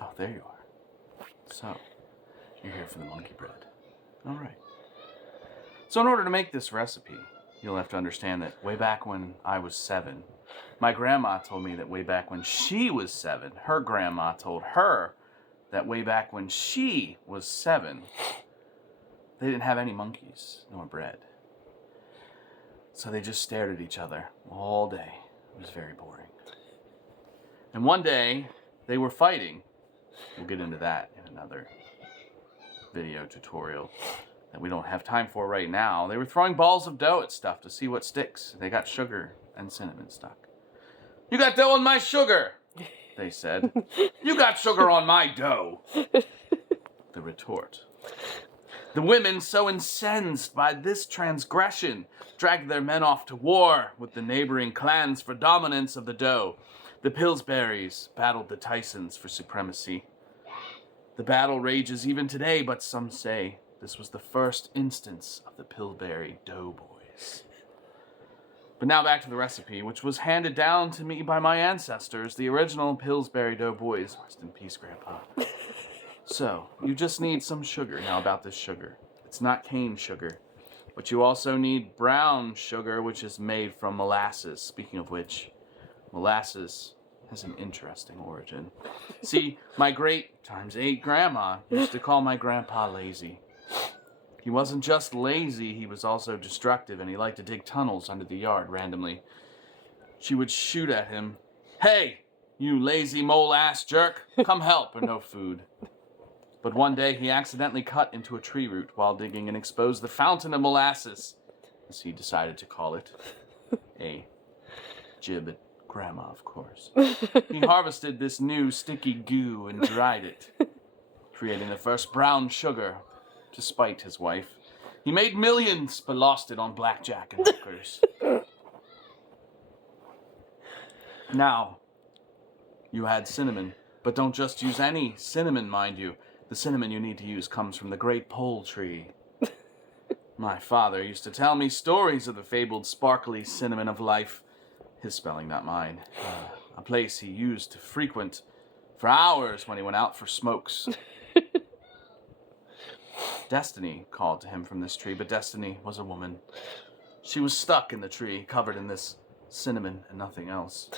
Oh, there you are. So, you're here for the monkey bread. All right. So in order to make this recipe, you'll have to understand that way back when I was 7, my grandma told me that way back when she was 7, her grandma told her that way back when she was 7, they didn't have any monkeys nor bread. So they just stared at each other all day. It was very boring. And one day, they were fighting. We'll get into that in another video tutorial that we don't have time for right now. They were throwing balls of dough at stuff to see what sticks. They got sugar and cinnamon stuck. "You got dough on my sugar," they said. "You got sugar on my dough." The retort. The women, so incensed by this transgression, dragged their men off to war with the neighboring clans for dominance of the dough. The Pillsburys battled the Tysons for supremacy. The battle rages even today, but some say this was the first instance of the Pillsbury Doughboys. But now back to the recipe, which was handed down to me by my ancestors, the original Pillsbury Doughboys. Rest in peace, Grandpa. So, you just need some sugar. Now about this sugar. It's not cane sugar, but you also need brown sugar, which is made from molasses. Speaking of which, molasses has an interesting origin. See, my great times 8 grandma used to call my grandpa lazy. He wasn't just lazy, he was also destructive, and he liked to dig tunnels under the yard randomly. She would shoot at him, "Hey, you lazy mole-ass jerk, come help," or no food. But one day he accidentally cut into a tree root while digging and exposed the fountain of molasses, as he decided to call it. A jib at Grandma, of course. He harvested this new sticky goo and dried it, creating the first brown sugar to spite his wife. He made millions, but lost it on blackjack and hookers. Now, you add cinnamon, but don't just use any cinnamon, mind you. The cinnamon you need to use comes from the great pole tree. My father used to tell me stories of the fabled sparkly cinnamon of life. His spelling, not mine. A place he used to frequent for hours when he went out for smokes. Destiny called to him from this tree, but Destiny was a woman. She was stuck in the tree, covered in this cinnamon and nothing else.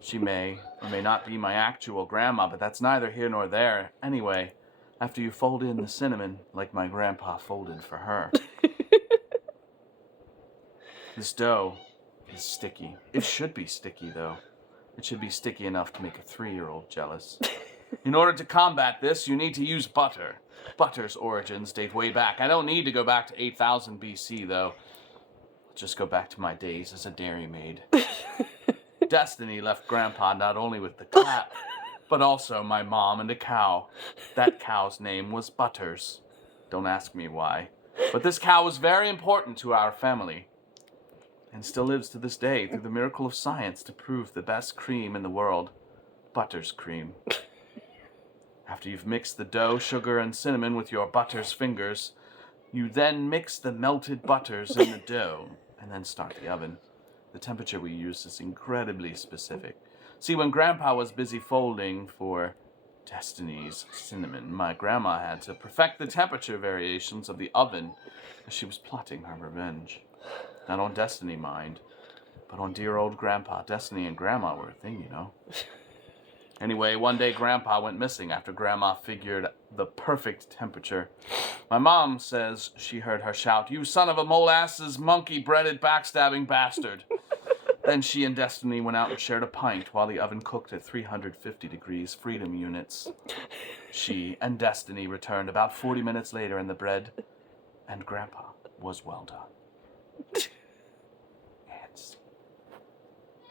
She may or may not be my actual grandma, but that's neither here nor there. Anyway, after you fold in the cinnamon, like my grandpa folded for her, this dough is sticky. It should be sticky, though. It should be sticky enough to make a 3-year-old jealous. In order to combat this, you need to use butter. Butter's origins date way back. I don't need to go back to 8000 BC, though. I'll just go back to my days as a dairymaid. Destiny left Grandpa not only with the clap, but also my mom and a cow. That cow's name was Butters. Don't ask me why. But this cow was very important to our family, and still lives to this day through the miracle of science to prove the best cream in the world, Butter's cream. After you've mixed the dough, sugar, and cinnamon with your Butter's fingers, you then mix the melted butters in the dough, and then start the oven. The temperature we use is incredibly specific. See, when Grandpa was busy folding for Destiny's cinnamon, my grandma had to perfect the temperature variations of the oven as she was plotting her revenge. Not on Destiny, mind, but on dear old Grandpa. Destiny and Grandma were a thing, you know. Anyway, one day Grandpa went missing after Grandma figured the perfect temperature. My mom says she heard her shout, "You son of a molasses, monkey-breaded, backstabbing bastard." Then she and Destiny went out and shared a pint while the oven cooked at 350 degrees freedom units. She and Destiny returned about 40 minutes later, and the bread and Grandpa was well done.